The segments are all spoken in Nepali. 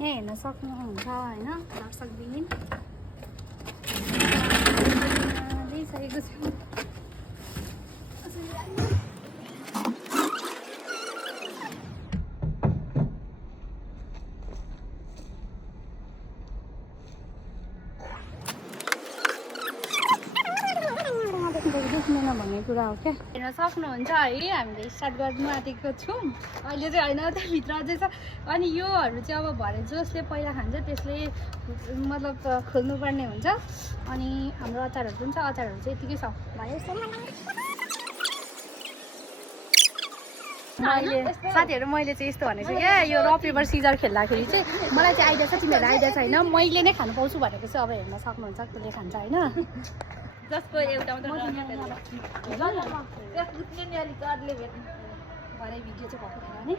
यहाँ हेर्न सक्नुहुन्छ होइन दर्शकबिन दिइसकेको छु। देख्दैन भन्ने कुरा हो क्या। हेर्न सक्नुहुन्छ है हामीले स्टार्ट गर्नु आँटेको छौँ अहिले चाहिँ होइन त्यहाँभित्र अझै छ। अनि योहरू चाहिँ अब भरे जसले पहिला खान्छ त्यसले मतलब खोल्नुपर्ने हुन्छ। अनि हाम्रो अचारहरू पनि छ, अचारहरू चाहिँ यतिकै छ मैले साथीहरू मैले चाहिँ यस्तो भनेको छु क्या यो रक पेपर सिजर खेल्दाखेरि चाहिँ मलाई चाहिँ आइडिया छ, तिमीहरू आइडिया छैन, मैले नै खानु पाउँछु भनेको चाहिँ अब हेर्न सक्नुहुन्छ कसले खान्छ होइन। जसको एउटा मात्र भरे भिडियो चाहिँ भएको थिएन नि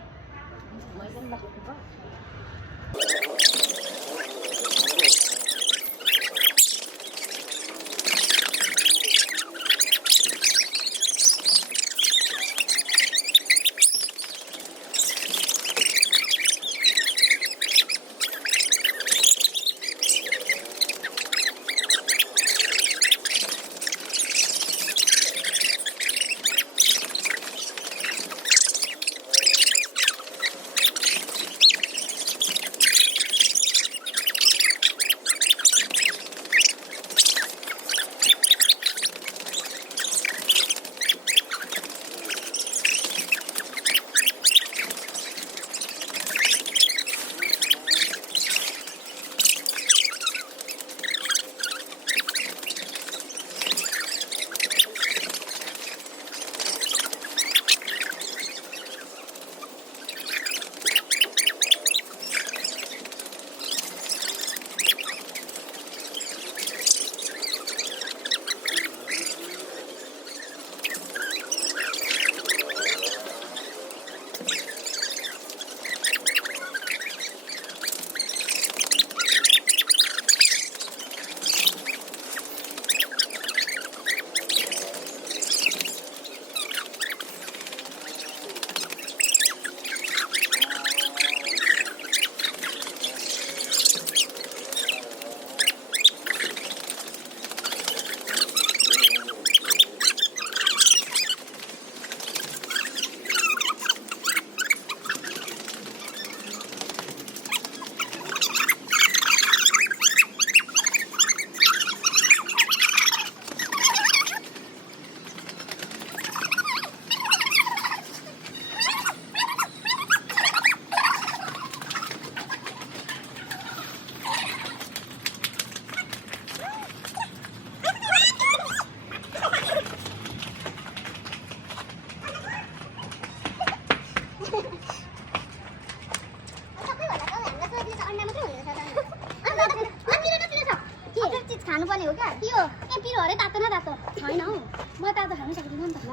खानुपर्ने हो क्या त्यो पिरो अरे तातो न तातो होइन हौ म तातो खानु सक्दिनँ नि त ल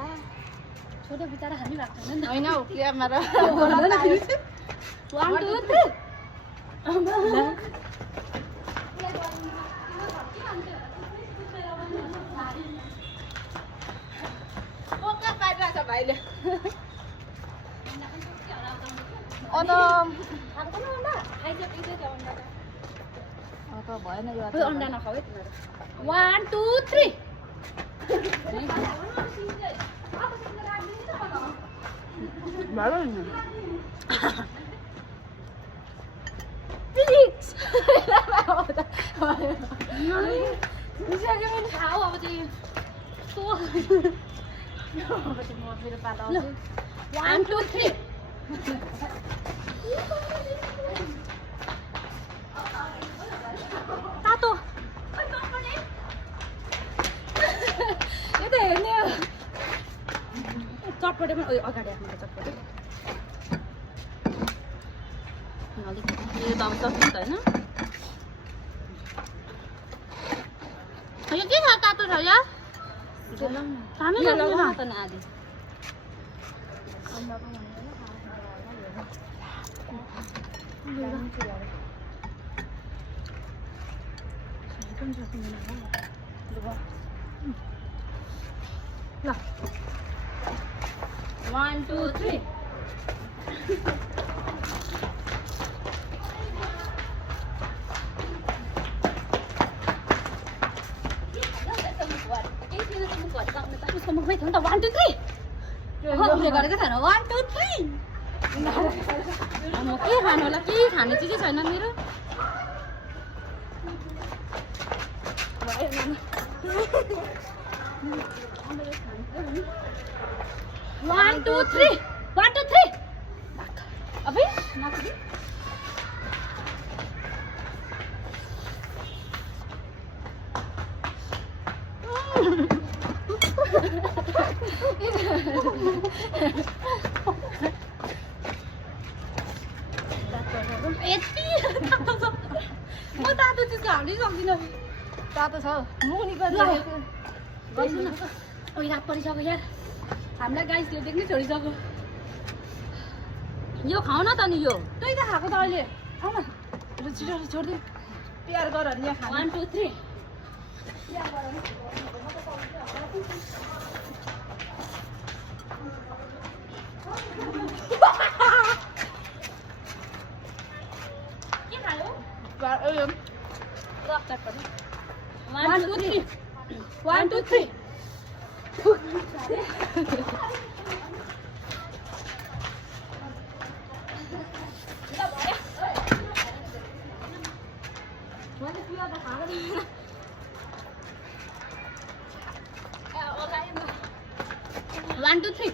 छोटो बिचरा खानु भएको छैन नि त होइन हौ के मारा 1 2 3 बोका पाइरहेछ भाइले भएन यो अन्डा नखाऊ है तिमीहरू 1 2 3 खाऊ अब चाहिँ 1 2 3 तातो यो त हेर्ने चटपटे पनि अगाडि आफ्नो चटपटे यो दम सक्नु त होइन यो के छ तातो छ यार खानु लगाउन त न आदि ल 1 2 3 वेट हुन्छ 1 2 3 उसले गरेको छैन 1 2 3 म के खानु होला केही खाने चिजै छैन मेरो 1 2 3 1 2 3 अबे नाकि म तातो चिज खानै सक्दिनँ तातो छ मुनि गर्छु न ओइ रात परिसक्यो यार हामीलाई गाइसले देख्नै छोडिसक्यो यो खाऊ न त नि यो त्यही त खाएको त अहिले आऊ न लु छिटो छोडिदिउँ प्यार गर नि यहाँ 1 2 3 के खायो 1 2 3 1 2 3 1 2 3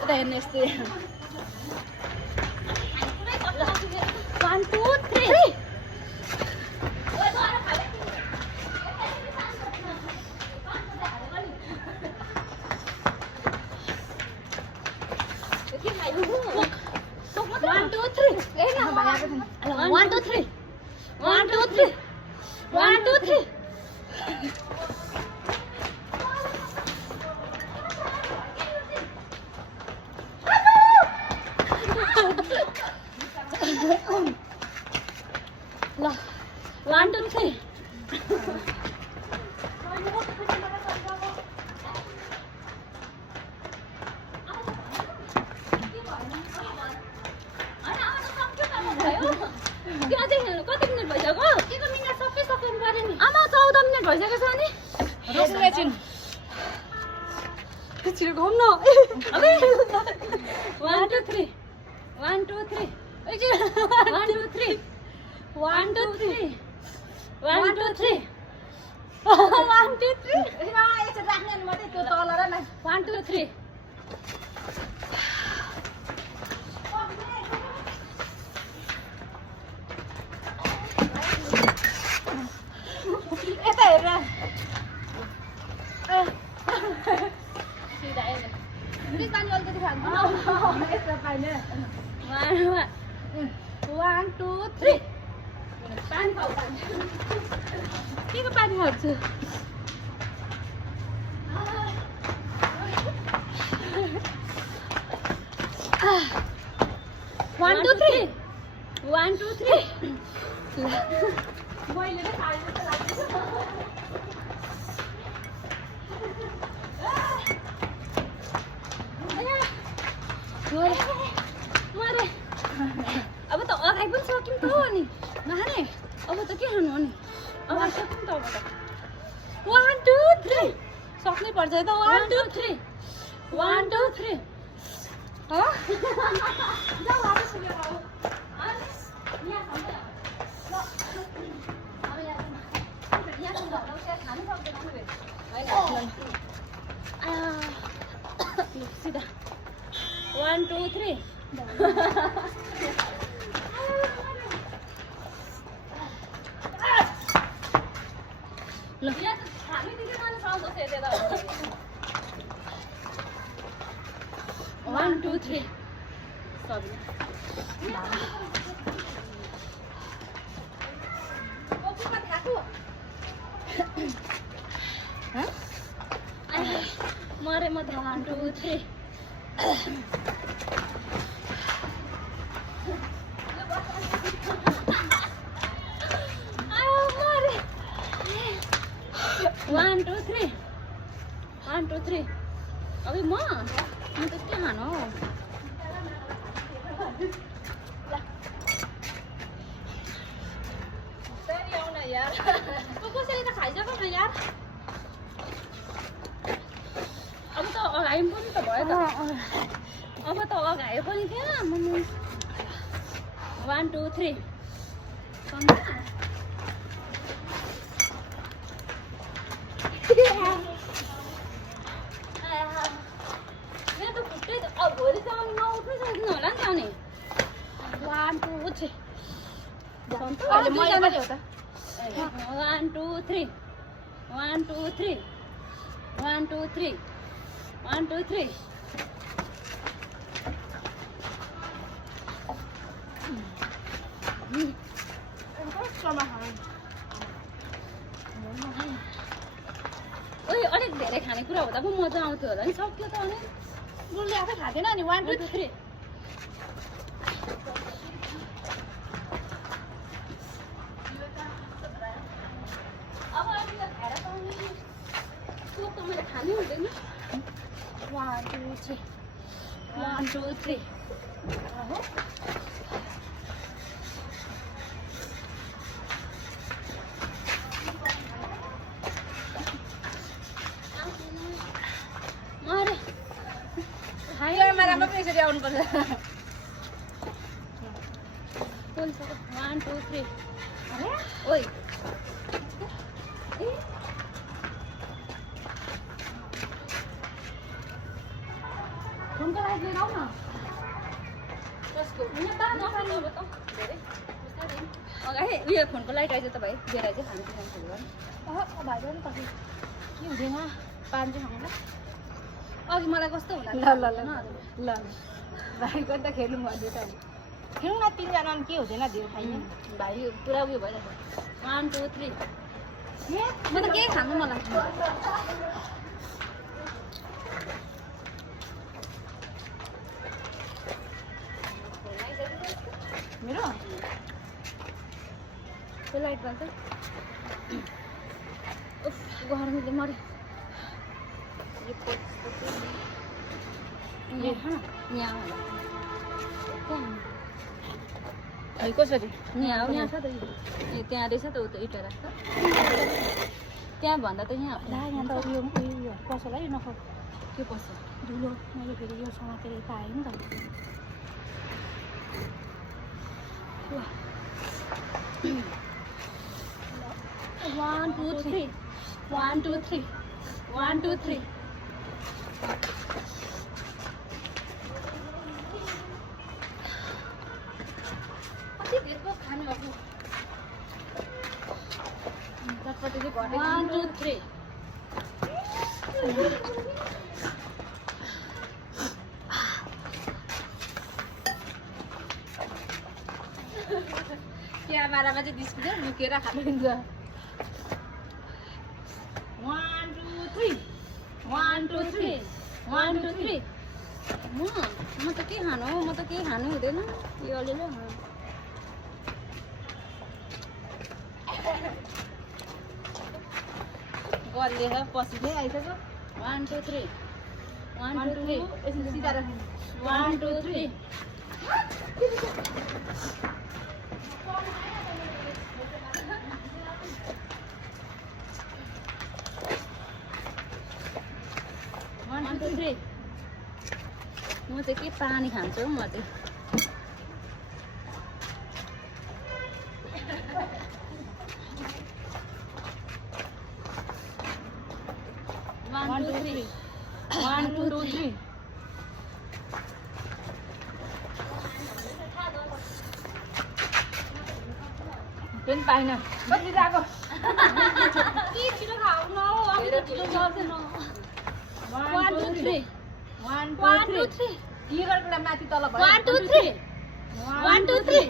यता हेर्नु यस्तै 1 2 3 1 2 3 1 2 3 1 2 3 1 2 3 ल 1 2 3 कति मिनट भइसक्यो के को मिनेट सबै सक्नु पर्यो नि आमा 14 मिनट भइसकेको छ नि रोक्नु एकछिन छिटो घुम न अबे 1 2 3 1 2 3 1 2 3 1 2 3 1 2 3 1 2 3 एकछिन राख्ने अनि मात्रै त्यो तल र न 1 2 3 यता हेर सिधा हेर प्लिज पानी अलिकति खानु यस्तो पाइने 1 2 3 पानी खाऊ पानी के को पानी खान्छु One, two, three. 1 2 3 मैले नै खाए जस्तो लाग्छ मरे अब त अगाइ पनि सक्यौँ त हो नि नखाने अब त के खानु हो नि अब सक्यौँ त अब त 1 2 3 सक्नै पर्छ है त 1 2 3 1 2 3 हो जाऊ अब सुन्नु अब यहाँ खान्छ अब यहाँ खानु सक्दैन होइन सिधा 1 2 3 ल हामी दिदी खानु सक्छ त्यता 1 2 3 सबै मरे म त 1 2 3 1 2 3 1 2 3 अबे म त के खानु यार कसैले त खाइसक्यो न यार अब त अगाडि पनि त भयो त अब त अगाडि पनि थिएन 1 2 3 मेरो त खुट्टै अब भोलि त आउनु नउठ्नु सक्नु होला नि त आउने 1 2 3 अहिले मैले पनि हो त 1 2 3 1 2 3 1 2 3 1 2 3 ओइ अलिक धेरै खानेकुरा हुँदा पो मजा आउँथ्यो होला नि सक्यो त अनि उसले आफै खाँदैन नि 1 2 3 अब अहिले त खाएर पाउने सोक त मैले खानै हुँदैन 1 2 3 1 2 3 अरे यो राम्रो पनि यसरी आउनुपर्छ 1 2 3 ओइ फोनको लागि लिएर आऊ न अगाडि उयो फोनको लाइट आइज त भाइ बेला चाहिँ खानु चाहिँ भाइ पनि पछि के हुँदैन पानी चाहिँ खानु अघि मलाई कस्तो होला ल भाइको त खेल्नु भन्दै त खेल्नु न तिनजना के हुँदैन धेरै खाइने भाइ पुरा उयो भइरहेको 1 2 3 म त केही खानु मलाई मेरो त्यो लाइट बल्छ उफ गरमले मर्यो यहाँ कसरी यहाँ छ त यो त्यहाँ रहेछ त उता इटा राख्छ त्यहाँ भन्दा त यहाँ ला यहाँ त उयो पसल है नखाऊ के पस्छ धुलो मैले फेरि यो समातेर यता आएँ नि त 1 2 3 1 2 3 1 2 3 कति धेरै खानु अब चटपटी चाहिँ घटे 1 2 3 क्या बारामा चाहिँ बिस्कुट लुकेर खानु हुन्छ 1 2 3 1 2 3 1 2 3 म त के खानु हो म त केही खानु हुँदैन यो अलिअलि गरेर पछि चाहिँ आइसक्यो 1 2 3 1 2 3 यसरी सिधा राख्नु 1 2 3 1 2 3 म चाहिँ के पानी खान्छु म चाहिँ 1 2 3 1 2 3 पेन पाइन कति राको के छिटो खाऊ न अब छिटो गर्दैन 1 2 3 1 1 2 3 लिगर कुरा माथि तल भयो 1 2 3 1 2 3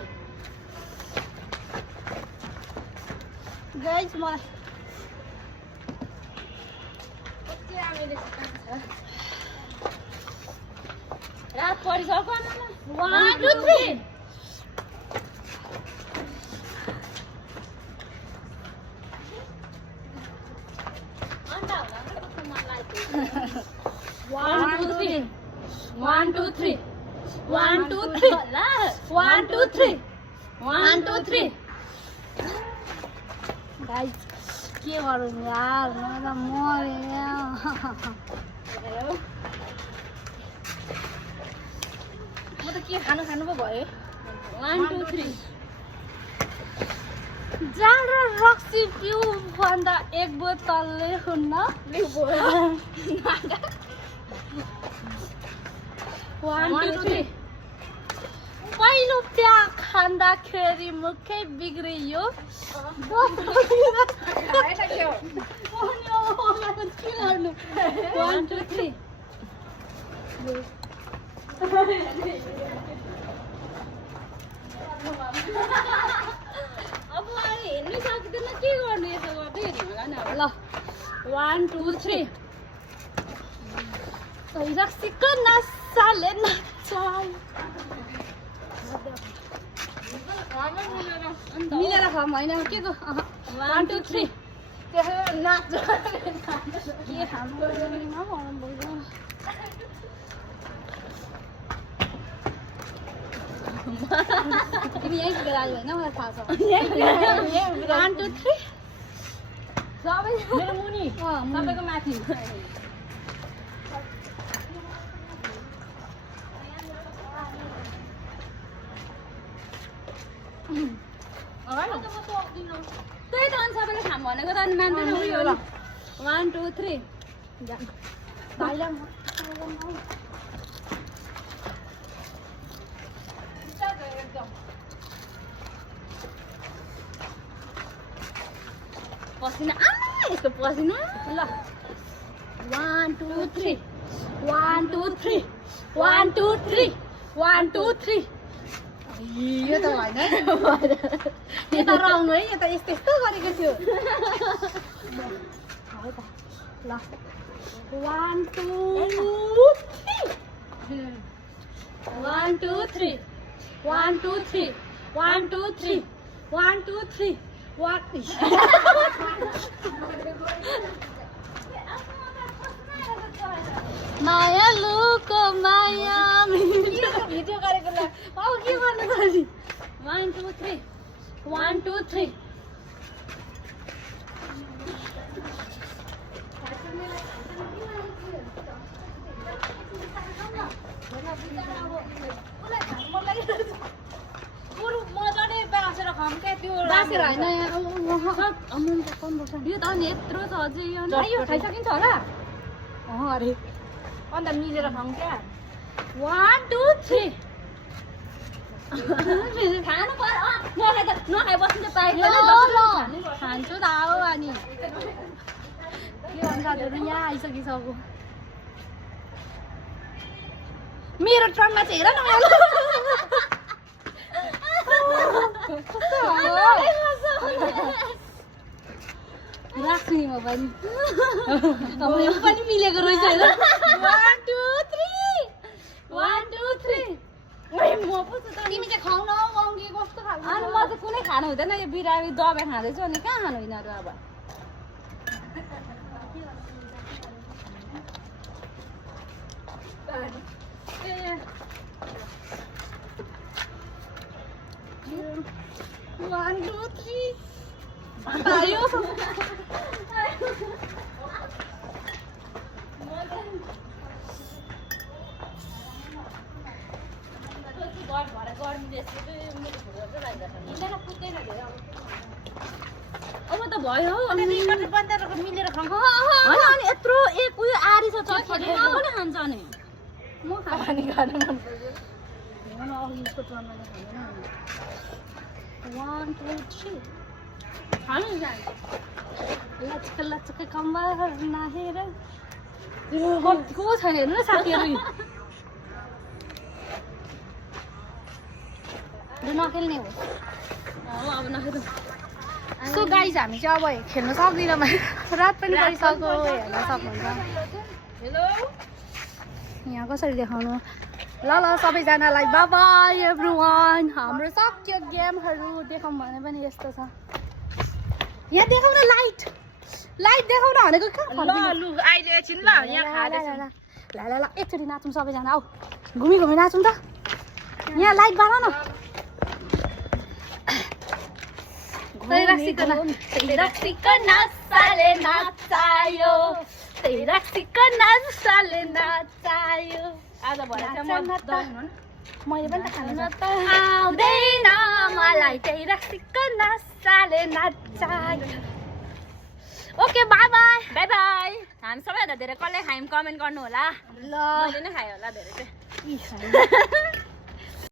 गाइस मलाई रात परिसक्यो 1 2 3 1 2 3 1 2 3 1 2 3 1 2 3 1 2 3 गाइस के गरौँ यार म त मरेँ म त के खानु पो भयो 1 2 3 जाडो रक्सी पिउ भन्दा एक बोतलले हुन्न 1 2 3 पहिलो प्या खाँदाखेरि मुखै बिग्रियो दोस्रो के गर्नु 1 2 3 अब हेर्नु सक्दैन के गर्नु यसो गर्दै हेर्नु होला नि ल 1 2 3 रक्सीको नसाले नचाइ मिलेर खाऊँ होइन के को 1 2 3 नाच के खानु तिमी यहीँ पुगेर आयो होइन मलाई थाहा छ 1 2 3 सबै मेरो मुनि सबैको माथि त्यही त अनि सबैले खाम भनेको त अनि मान्दैन उयो ल 1 2 3 पसिना यस्तो पसिना ल 1 2 3 1 2 3 1 2 3 1 2 3 यो त भएन यो त राउन्ड है यो त यस्तो यस्तो गरेको थियो ल 1 2 1 2 3 1 2 3 1 2 3 1 2 3 माया लुको माया भिडियो गरेको ल अब के गर्नु त 1 2 3 1 2 3 मजाले बासेर खाम क्या त्यो बासेर होइन यो त अनि यत्रो छ अझै यो यो खाइसकिन्छ होला अरे अन्त मिलेर खाऊँ क्या 1 2 3 खानु पर्यो नखाइ बस्नु चाहिँ पाएको खान्छु त हो अनि के भन्छ साथीहरू यहाँ आइसकिसक्यो मेरो ट्रममा चाहिँ हेर न राख्छु नि म पनि अब यो पनि मिलेको रहेछ होइन 1 2 3 1 2 3 तिमी चाहिँ खाउन अङ्गी कस्तो खालको अनि म त कुनै खानु हुँदैन यो बिरामी दबाई खाँदैछु अनि कहाँ खानु यिनीहरू अब 1 2 3 आयो अब त भयो अनि मिलेर खाऊ होइन अनि यत्रो एक उयो आरी छ चटपटी पनि खान्छ अनि म खाने खानु मन पर्यो म अघि यसको ट्रममा खाँदैन 1 2 3 खानु लचक लचक कम्बर नहेर को छैन हेर्नु न साथीहरू नखेल्ने हो अब नखेल्नु सो गाइज हामी चाहिँ अब खेल्न सक्दैनौँ रात पनि परिसक्यो हेर्न सक्नुहुन्छ हेलो यहाँ कसरी देखाउनु ल सबैजनालाई बाइ बाइ एभ्रिवान हाम्रो सक्यो गेमहरू देखाउँ भने पनि यस्तो छ यहाँ देखाउन लाइट देखाउन भनेको कहाँ लु अहिले एकछिन ल यहाँ खाँदैछु ल एकचोटि नाचौँ सबैजना आऊ घुमी नाचौँ त यहाँ लाइट बाल न रक्सीको नसाले नाचायो त्यही रक्सीको नसाले नाचायो आज भरे चाहिँ म मैले पनि त खानु आउँदैन मलाई त्यही रक्सीको नसाले नाचायो okay bye bye bye bye हामी सबैभन्दा धेरै कसले खायौँ कमेन्ट गर्नु होला ल मैले नै खाएँ होला धेरै चाहिँ